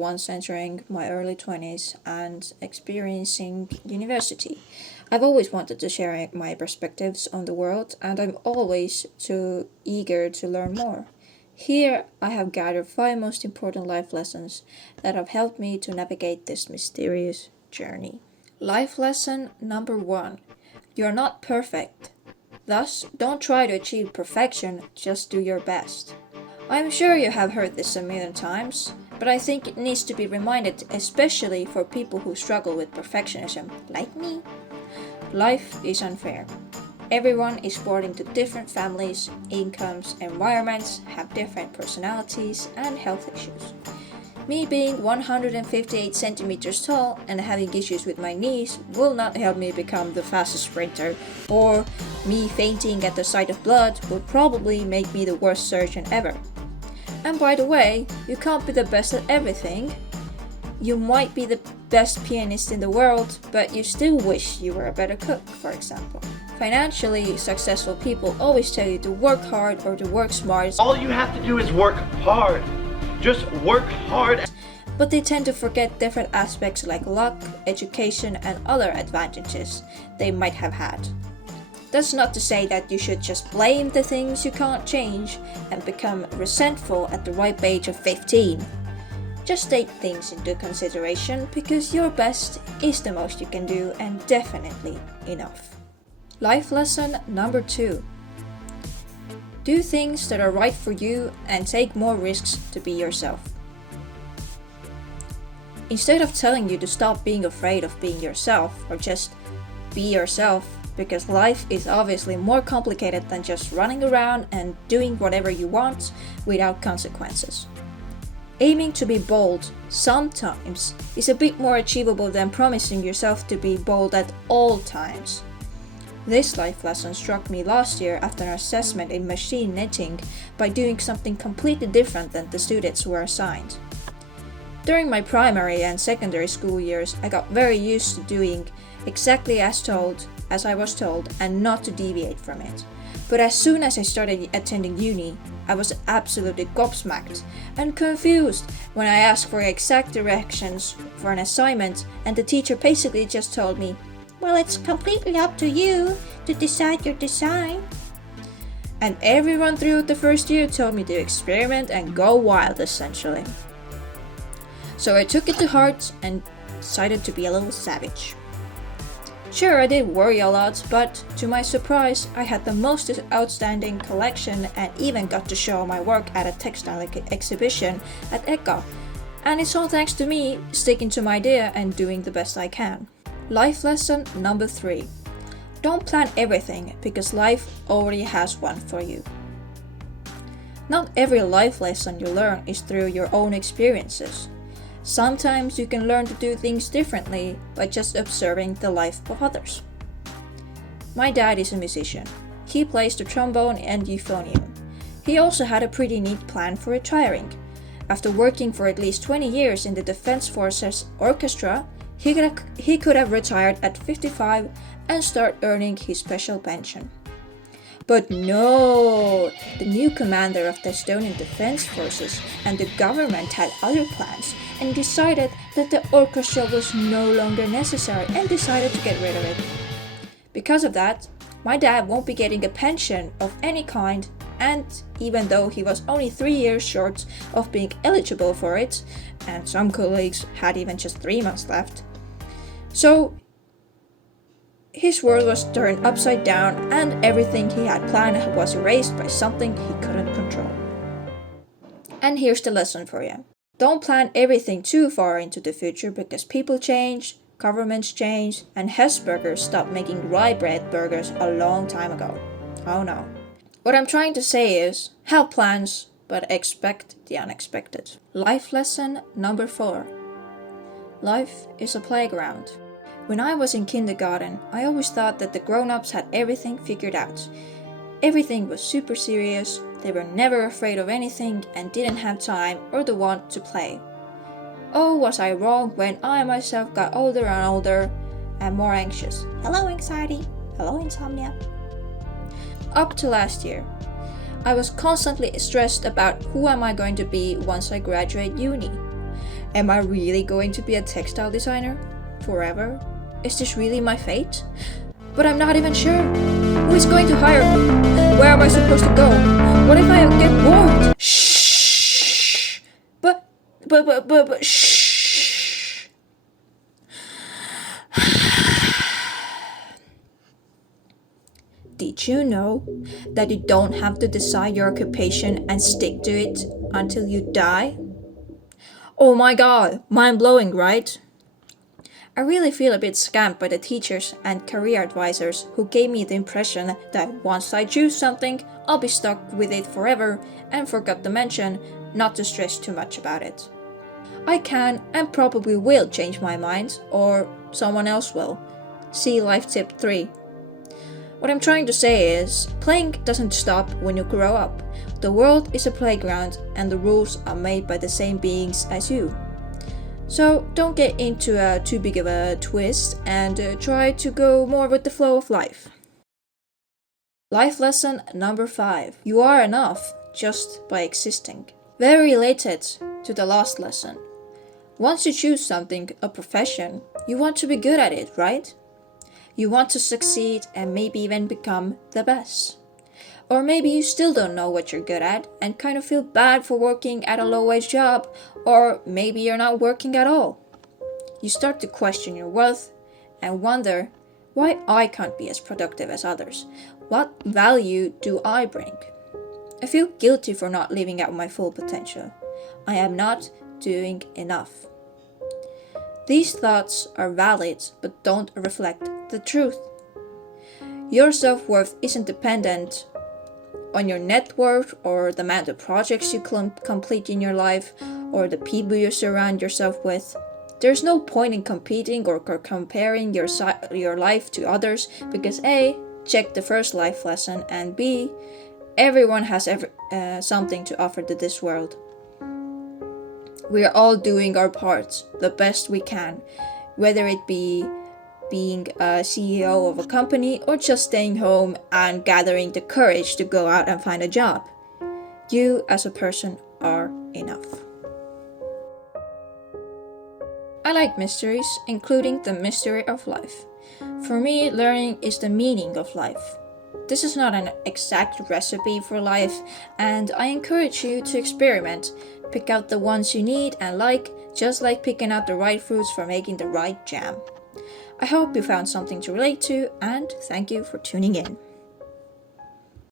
once entering my early 20s and experiencing university. I've always wanted to share my perspectives on the world, and I'm always too eager to learn more. Here, I have gathered 5 most important life lessons that have helped me to navigate this mysterious journey. Life lesson number 1: you're not perfect. Thus, don't try to achieve perfection, just do your best. I'm sure you have heard this a million times, but I think it needs to be reminded, especially for people who struggle with perfectionism, like me. Life is unfair. Everyone is born into different families, incomes, environments, have different personalities, and health issues. Me being 158 centimeters tall and having issues with my knees will not help me become the fastest sprinter, or me fainting at the sight of blood will probably make me the worst surgeon ever. And by the way, you can't be the best at everything. You might be the best pianist in the world, but you still wish you were a better cook, for example. Financially successful people always tell you to work hard or to work smart. All you have to do is work hard. Just work hard. But they tend to forget different aspects like luck, education, and other advantages they might have had. That's not to say that you should just blame the things you can't change and become resentful at the ripe age of 15. Just take things into consideration because your best is the most you can do and definitely enough. Life lesson number 2: do things that are right for you and take more risks to be yourself. Instead of telling you to stop being afraid of being yourself or just be yourself, because life is obviously more complicated than just running around and doing whatever you want without consequences. Aiming to be bold sometimes is a bit more achievable than promising yourself to be bold at all times. This life lesson struck me last year after an assessment in machine knitting by doing something completely different than the students were assigned. During my primary and secondary school years, I got very used to doing exactly as I was told and not to deviate from it. But as soon as I started attending uni, I was absolutely gobsmacked and confused when I asked for exact directions for an assignment and the teacher basically just told me, "Well, it's completely up to you to decide your design." And everyone throughout the first year told me to experiment and go wild essentially. So I took it to heart and decided to be a little savage. Sure, I did worry a lot, but to my surprise, I had the most outstanding collection and even got to show my work at a textile exhibition at ECA. And it's all thanks to me sticking to my idea and doing the best I can. Life lesson number 3: don't plan everything because life already has one for you. Not every life lesson you learn is through your own experiences. Sometimes you can learn to do things differently by just observing the life of others. My dad is a musician. He plays the trombone and euphonium. He also had a pretty neat plan for retiring. After working for at least 20 years in the Defense Forces Orchestra, he could have retired at 55 and start earning his special pension. But no, the new commander of the Estonian Defense Forces and the government had other plans and decided that the orchestra was no longer necessary and decided to get rid of it. Because of that, my dad won't be getting a pension of any kind, and even though he was only 3 years short of being eligible for it, and some colleagues had even just 3 months left, so his world was turned upside down and everything he had planned was erased by something he couldn't control. And here's the lesson for you. Don't plan everything too far into the future because people change, governments change, and Hesburger stopped making rye bread burgers a long time ago. Oh no. What I'm trying to say is, have plans, but expect the unexpected. Life lesson number 4. Life is a playground. When I was in kindergarten, I always thought that the grown-ups had everything figured out. Everything was super serious, they were never afraid of anything and didn't have time or the want to play. Oh, was I wrong when I myself got older and older and more anxious. Hello anxiety, hello insomnia. Up to last year, I was constantly stressed about who am I going to be once I graduate uni. Am I really going to be a textile designer? Forever? Is this really my fate? But I'm not even sure. Who is going to hire me? Where am I supposed to go? What if I get bored? Shh. But, shh. Did you know that you don't have to decide your occupation and stick to it until you die? Oh my god, mind blowing, right? I really feel a bit scammed by the teachers and career advisors who gave me the impression that once I choose something, I'll be stuck with it forever and forgot to mention not to stress too much about it. I can and probably will change my mind, or someone else will. See life tip 3. What I'm trying to say is, playing doesn't stop when you grow up. The world is a playground and the rules are made by the same beings as you. So don't get into too big of a twist and try to go more with the flow of life. Life lesson number 5. You are enough just by existing. Very related to the last lesson. Once you choose something, a profession, you want to be good at it, right? You want to succeed and maybe even become the best. Or maybe you still don't know what you're good at and kind of feel bad for working at a low-wage job, or maybe you're not working at all. You start to question your worth and wonder why I can't be as productive as others. What value do I bring? I feel guilty for not living out my full potential. I am not doing enough. These thoughts are valid but don't reflect the truth. Your self-worth isn't dependent on your net worth or the amount of projects you complete in your life or the people you surround yourself with. There's no point in competing or comparing your life to others because A, check the first life lesson, and B, everyone has something to offer to this world. We are all doing our parts the best we can, whether it be being a CEO of a company or just staying home and gathering the courage to go out and find a job. You as a person are enough. I like mysteries, including the mystery of life. For me, learning is the meaning of life. This is not an exact recipe for life, and I encourage you to experiment. Pick out the ones you need and like, just like picking out the right fruits for making the right jam. I hope you found something to relate to, and thank you for tuning in.